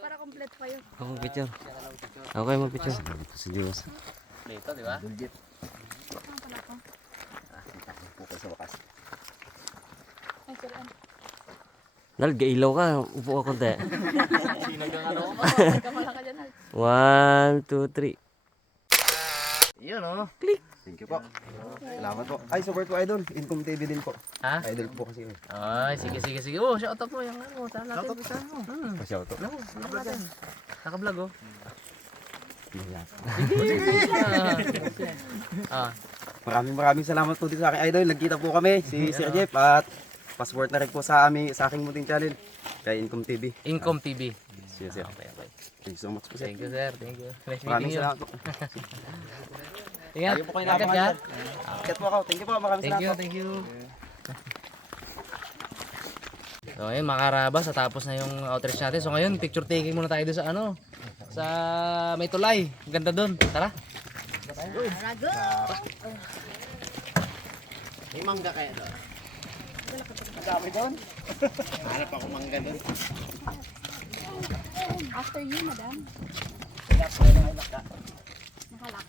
Para complete pa yun. Ako picture. Okay mo picture. Dito si Diyos. Dito, di ba? Dulgit. Saan pala ako? Po kayo sa wakas. Ay, sir, ano? Dal, gailaw ka. Upo ka konti. Sinagang ano ko. Kamala ka dyan, Hal. 1, 2, 3. Yun oh. Thank you po. Salamat po. Ay, support po idol. Income TV din po. Ha? Idol po kasi. Ay, sige. Oh, shoutout mo yung ano. Saan natin? Saan mo? Pasyaw to. Naka-vlog natin. Naka-vlog oh. Ah. Maraming salamat po dito sa akin idol. Nagkita po kami si Sir Jeff at passport na rin po sa aking munting channel kay Income TV. Income TV. Yes, sir. Okay. Thank you so much po sir. Thank you, sir. Thank you. Nice Maraming meeting you. salamat po. Ingat. Lagi po kayo Ingat nabangan dyan. dyan. Ingat po ako. Thank you po. Maraming Thank you, salamat po. thank you. So ayun mga karabas, natapos na yung outreach natin. So ngayon, picture taking muna tayo doon sa ano, sa may tulay. Ganda doon. Tara. May mangga kaya doon? After you, madam. Nakalak.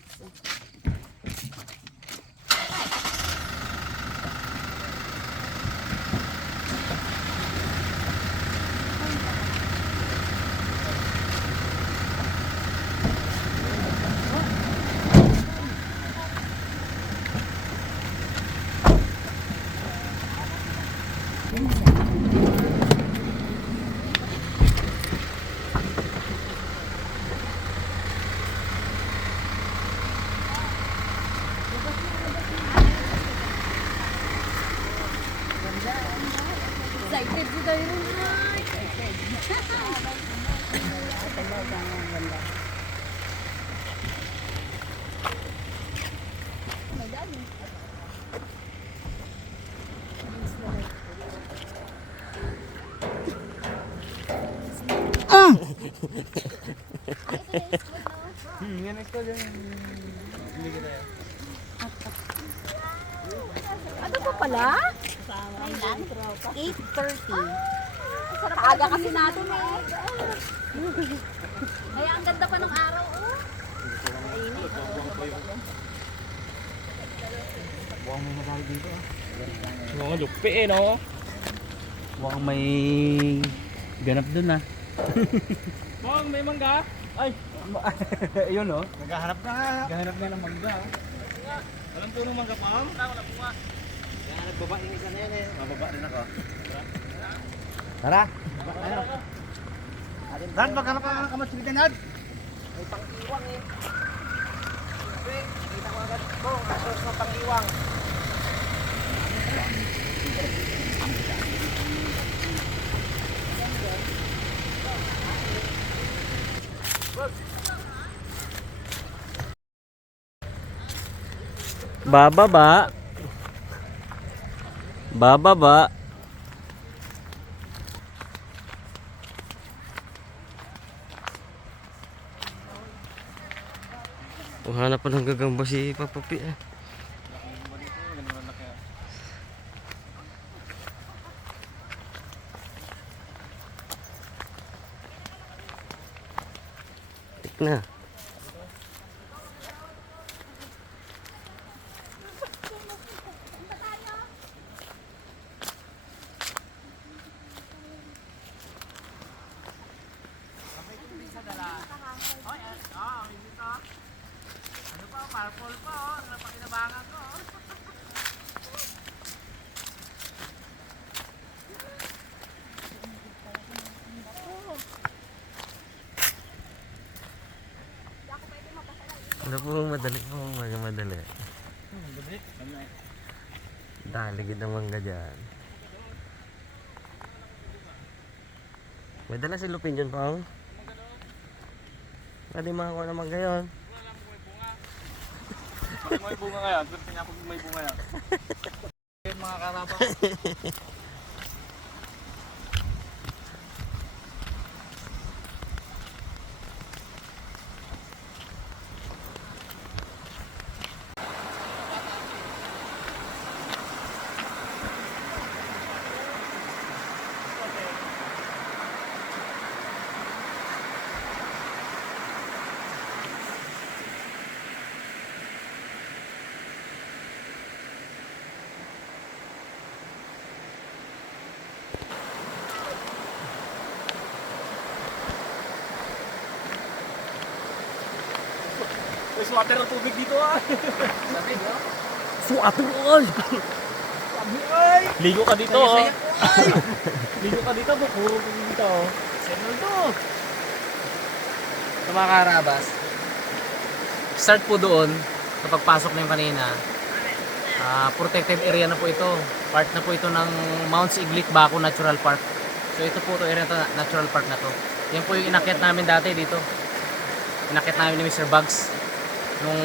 Excited po tayo rin. Ano pa pala? 8:30. Kaaga kasi natin eh. Kaya ang ganda pa ng araw, oh. Mga lupi eh, no? Mukhang may ganap dun ah. Mong, may mangga? Ay! Yun oh. Naghahanap na. Gahanap nga ng mangga. Alam po nung mangga pang? Wala po nga. Kaya nagbaba yung isa na yan eh. Mababa rin ako. Tara. Dan, maghanap ka ng kamatsilitan yan. May pang-iwang eh. Kita ko agad po. Kasos ng pang-iwang. Bababa. Bababa. Hanap pa ng gagamba si Papa P eh. Tik na. Purple pa oh. Napakinabangan ko oh. Ano po madali po madali. Daligid ng mangga dyan. May dala si Lupin dyan pa. Pwede makakuha ng mangga yun. May bunga ngayon. Gusto niya kung may bunga yan. Mga karabang. May swatter ng tubig dito ah. Swatter all! Ligo ka dito oh. Ligo ka dito, bukuro ka dito oh. Senol to. Sa mga karabas, start po doon sa pagpasok na yung kanina. Protected area na po ito. Part na po ito ng Mount Siglit Baco Natural Park. So ito po ito area to, natural park na to. Yan po yung inakyat namin dati dito. Inakyat namin ni Mr. Bugs. Nung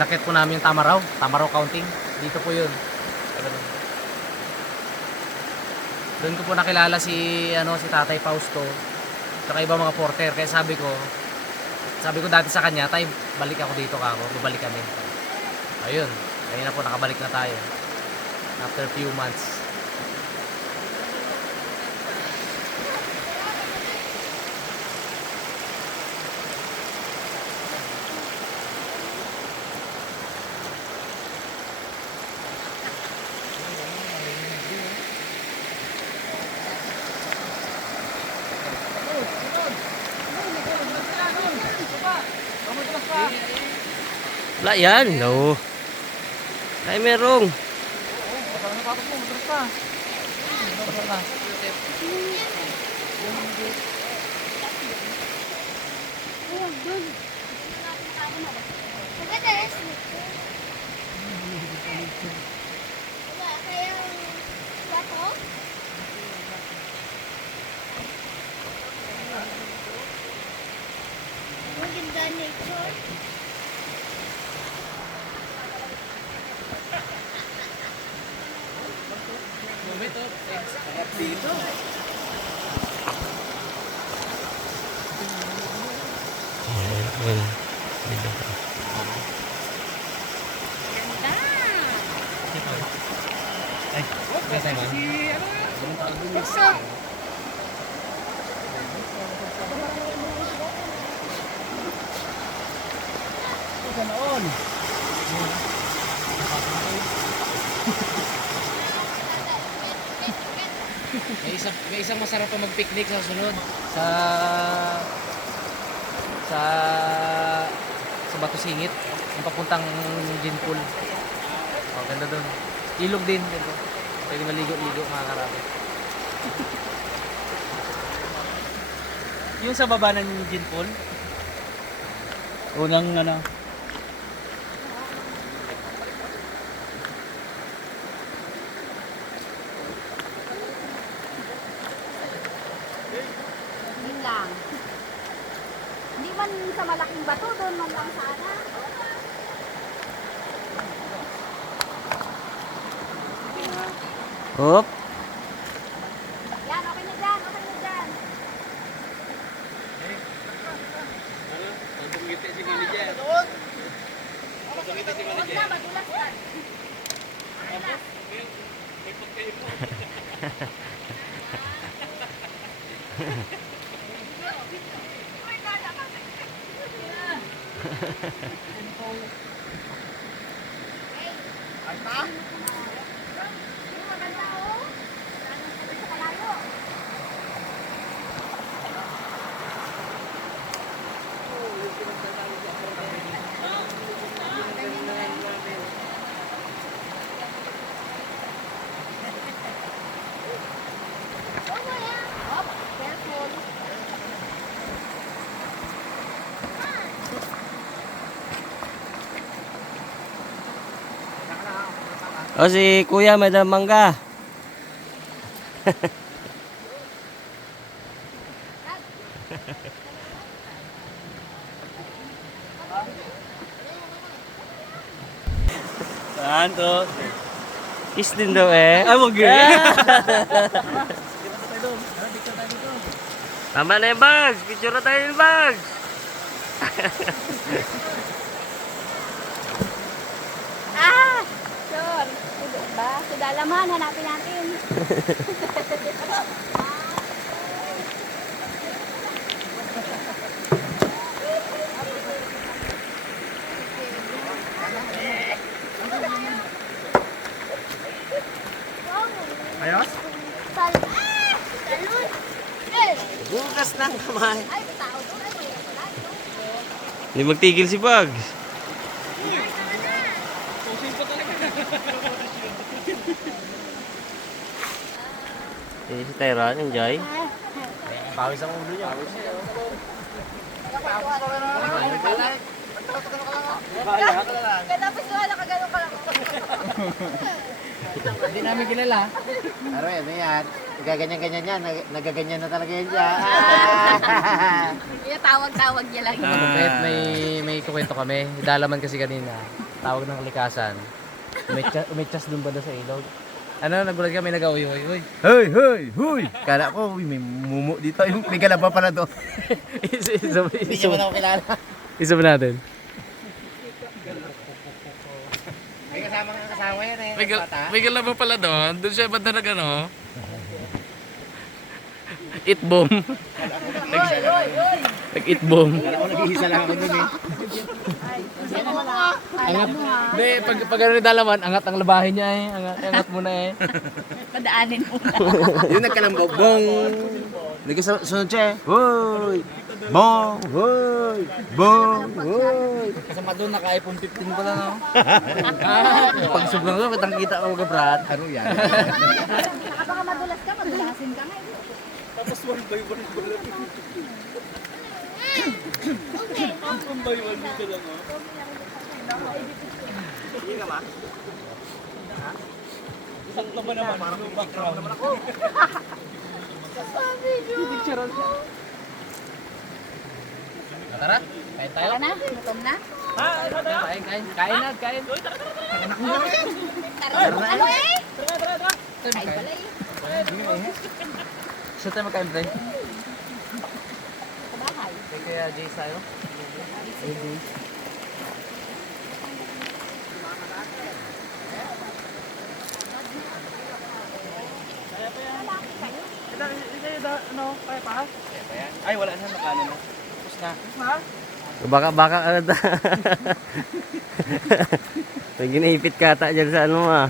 inakyat po namin yung Tamaraw Counting. Dito po yun. Doon ko po nakilala si Tatay Fausto. Saka iba mga porter. Kaya sabi ko dati sa kanya, tay, balik ako dito kako, babalik kami. Ayun, ayun na po, nakabalik na tayo. After a few months. Wala yan, no. Ay, merong. Maganda nature. May isang masarap pa mag-picnic sa sunod sa Bato Singit, yung papuntang Jinpool. Oh, ganda doon. Ilog din dito. Pwede maligo-ligo mga karami. Yung sa baba ng Jinpool. Unang Yun lang. Hindi man sa malaking bato, doon man lang sana. Hop. Yan, okay na dyan, okay na dyan. Huwag na, madulas yan. Maganda, oh. Sa kalayo. Hop, careful. O si Kuya may dalang mangga. saan to? Kiss din daw eh. Ay, wag Tama na yung bags. Picture na tayo yung bags. Ah! Sure. Ba? Sa dalaman, hanapin natin. Ayos? Salud! Eh! Bukas ng kamay. Ay, may tao doon. Ay, may wala. Hindi magtigil si Pag. Eh, si Tyron, enjoy. Pawis ang ulo niya. Katapos wala ka gano'n ka lang. Hindi namin kilala. Pero ano yan, gaganyan-ganyan yan, nagaganyan na talaga yan dyan. Yung tawag-tawag niya lang. Kahit may kukwento kami, dalaman kasi kanina, tawag ng kalikasan. Umechas dun ba doon sa ilog? Ano, nagulat kami, nag-uy-uy-uy. Hoy, hoy, hoy! Kala ko, uy, may mumu dito, yung may galaba pala doon. Hindi niya man ako kilala. Isa ba natin? May kasama yan eh. May galaba pala doon. Doon siya ba't na nag-ano? Eat bomb. Nag-eat bomb. Kala ko nag-iisa lang ako doon eh. Angat. Hindi, pag ano ni dalaman, angat ang labahin niya eh. Angat muna eh. Padaanin mo na. Yung nagkalambaw, bong! Nagkasunod siya eh. Hoy! Bong! Hoy! Bong! Hoy! Kasama doon, naka-iPhone 15 pala no? Pag sobrang doon, kitang kita ko ka Brad. Ano yan? Baka madulas ka, madulasin ka nga. Tara, kain tayo. Tara na, gutom na. Kain. Kain. Tara, ano eh? Kain pala eh. Saan tayo magkain, Bray? Sa bahay. Kaya Jay sa'yo? Ay, wala na, nakano na. Tapos na. Baka ano ta. May ginaipit kata dyan sa ano ah.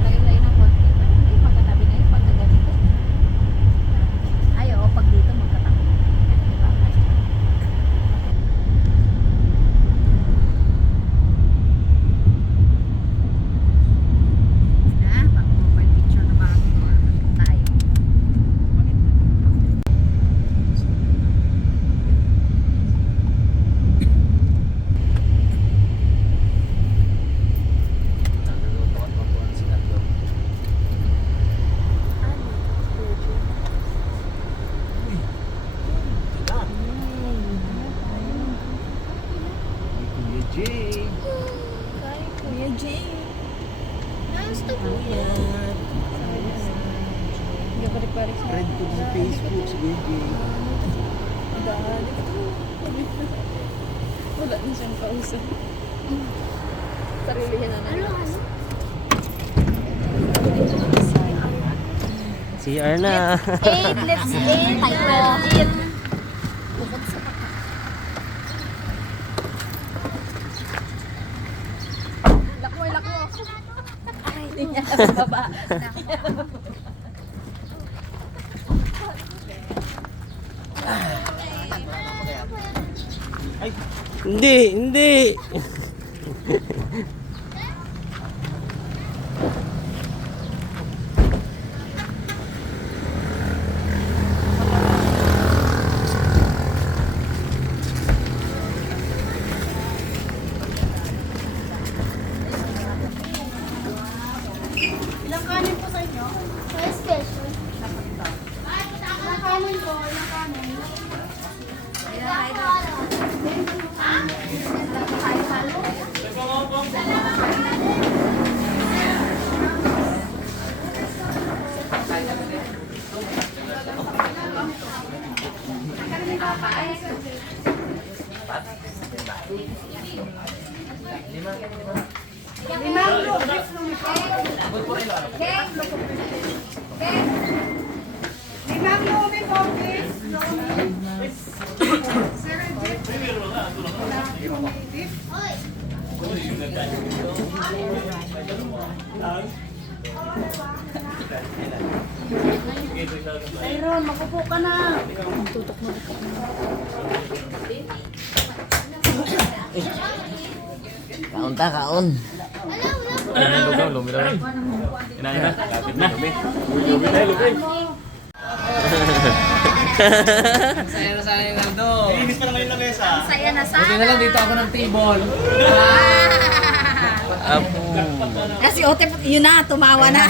Layo-layo ng konti. Hindi, magkatabi na yun pag ganito. Ay, oo, pag dito magkatabi. Diba? Pang profile picture na ba tayo? Kuya Jay! Kuya Jay. Nasta po Friend ko sa Facebook, si Kuya Jay. Wala din siyang kausap. Sarili niya na ano? CR na. Let's eat. Tayo. Lako. Ay, hindi niya baba. Hindi. Ilang kanin po sa inyo? First station. Ilang kanin po? Ilang kanin? Limang lomi po, please. Lomi. Sir, Aaron, makupo ka na. Tutok mo. Kaon ta, kaon. Saya na saya Naldo. Saya na Buti na sana. lang dito ako ng table. Apo. Kasi Ote, yun na, tumawa na.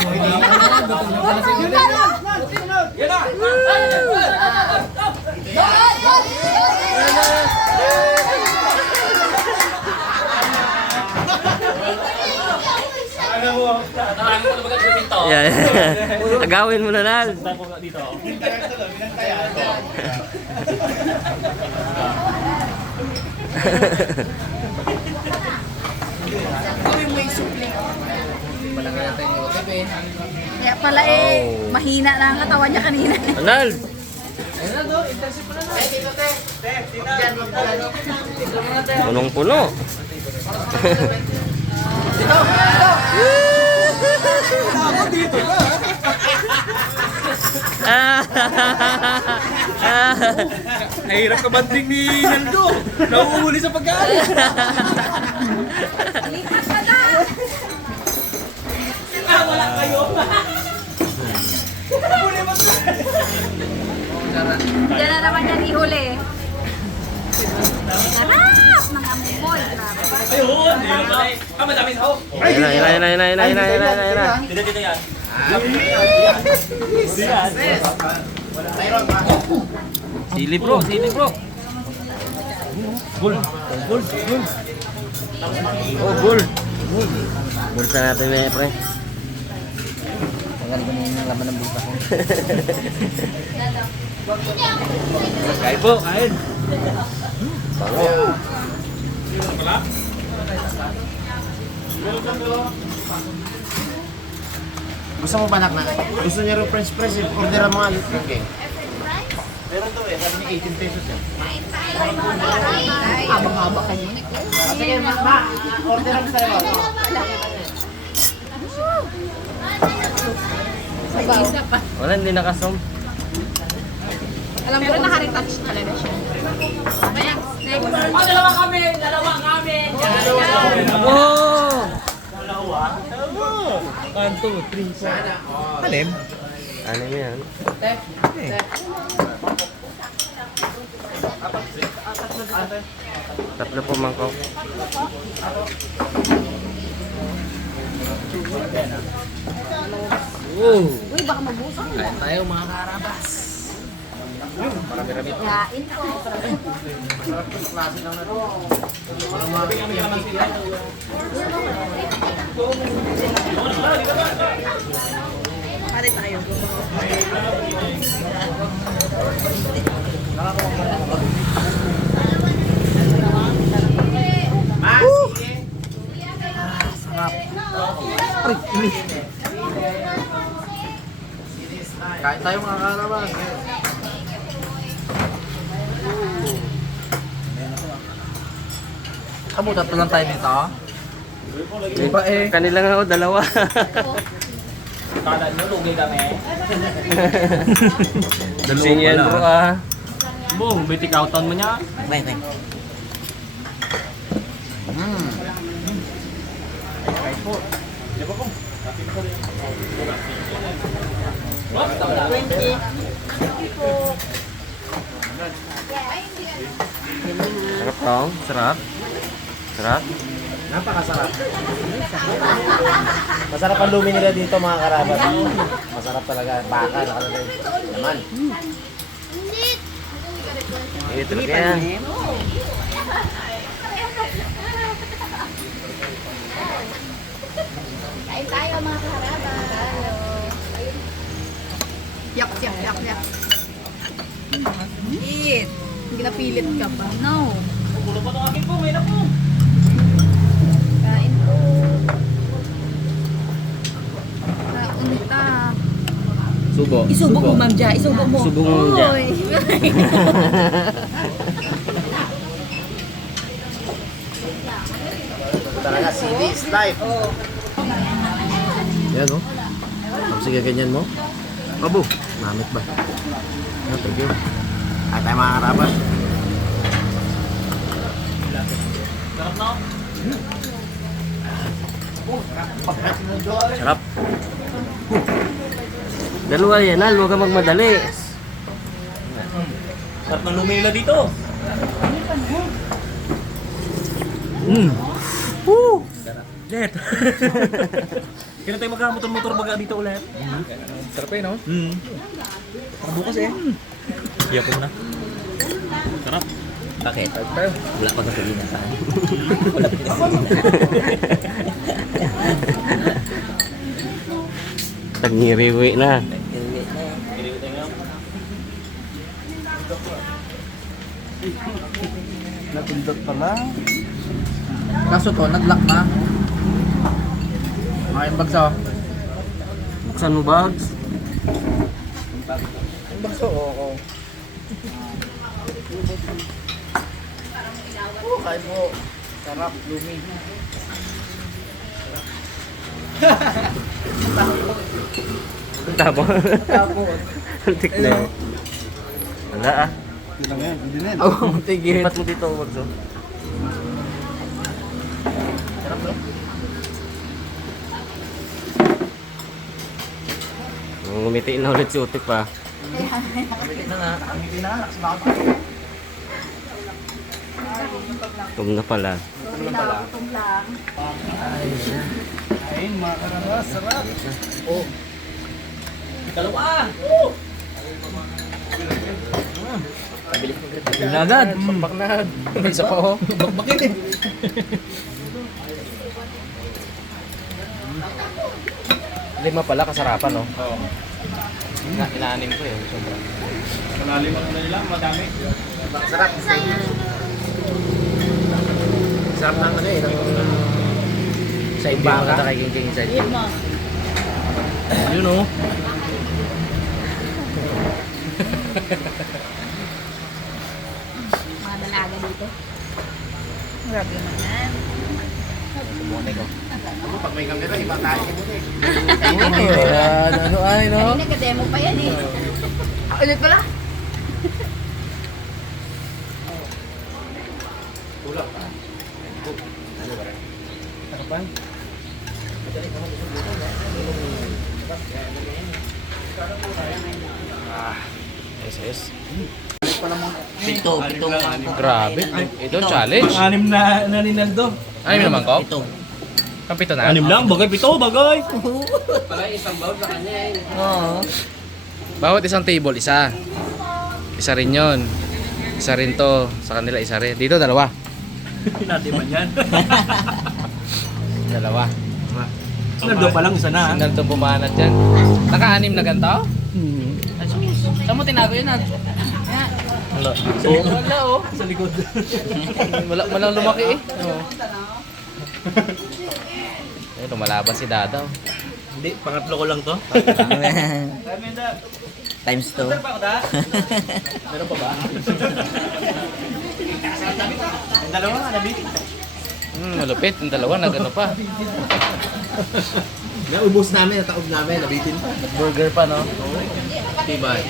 Yeah. Agawin mo na Nal. Kaya pala mahina na ang katawan niya kanina. Nal. Punong-puno. Nahirap ka banding ni Naldo. Nauuli sa pagkain. Lipat ka na! Diyan na naman yan ihuli. Sarap ng amoy. Grabe. Ayun. Madami sa Ayun na. Dito yan. Sili bro. Gul. Oh, gul. Bulsa natin may pre. Tagal ko na yung laman ng buka ko. Kain po, kain. Gusto mo ba nak na? Gusto niya rin French press, order ang mga okay. Meron to eh, sabi ni 18 pesos yan. Habang-haba ka yun. Sige, order ang sa'yo. Isa pa. Wala, hindi nakasom. Alam ko rin naka-retouch talaga siya. Kaya, next. Oh! 1, 2, 3, 4. Alim? Ano yan? Tatlo po mangkok. Uy, baka mabuso. Kain tayo mga karabas. Kain po. Pare tayo. Kain tayo mga karabas. Kamo, tatlo lang tayo dito. Kanila nga ako, dalawa. Kala nyo, lugi kami. Dalusing yan bro ah. Bong, may take-outan mo niya. Bye. Sarap tong, sarap. Sarap. Napakasarap. Masarap ang lumi nila dito mga karabas. Masarap talaga. Baka, nakalagay. Naman. Ito na kaya. Kain tayo mga kaharaba. Yak. Eat. Hindi napilit ka pa. No. Pulo pa itong akin po, may na po. Kain po. Kaunta. Subo. Isubo mo, Ma'am Ja. Isubo mo. Subo mo, Ma'am Ja. Uy. talaga, CD is life. Yan oh. Tapos sige ganyan mo. Abo, namit ba? Thank you. At tayo mga karabas. Sarap. Dalawa yan, Al. Huwag ka magmadali. Sarap ng lumila dito. Jet. Kaya tayo magkamotor-motor baga dito ulit. Sarap eh, no? Bukas eh. Yapon na. Sarap. Bakit? Wala pa kasi ginasaan. Tagngiriwi na. Natundot pala. Kaso to, nag-lock na. Mga bagso. Buksan mo, Bags. Yung bagso, oo. Kain mo. Sarap, lumi. Tabo. Antik na. Wala ah. Yun lang yan. Hindi na yan. Oh, tigil. Lipat mo dito, Bags. oh. Ngumiti na ulit si Utik pa. Tum na pala. Gutom lang. Ayun, mga karabas. Sarap. Yun na agad. Pakpak na. May isa pa oh. Bakit eh? Lima pala, kasarapan no? Oo. Inaanin ko eh. Sobra. Malalim ang ano nila, madami. Sarap ng ano eh. Sa ibang na kay King King sa Yun oh. Mga dalaga dito. Grabe naman. Pag may camera, iba tayo. Ano ay no? Ay, nagka-demo pa yan eh. Ulit pala. SS. Pito. Grabe. Ito challenge. Anim na Rinaldo. Ano naman ko? Ito. Kampito na. Anim lang, bagay pito, bagay. Bawat isang table, isa. Isa rin yon. Isa rin to. Sa kanila, isa rin. Dito, dalawa. Natin man yan. Dalawa. Rinaldo pa lang, isa na. Sinan to bumanat dyan. Naka-anim na ganito? Saan mo tinago yun? Wala. Wala oh. Sa likod. Walang lumaki eh. Eh, lumalabas si Dadaw. Hindi, pangatlo ko lang to. Times 2. Meron pa ba? Dalawa nga, nabi. Malupit. Yung dalawa, nag-ano pa. Naubos namin, nataob namin, nabitin pa. Burger pa, no? Tibay.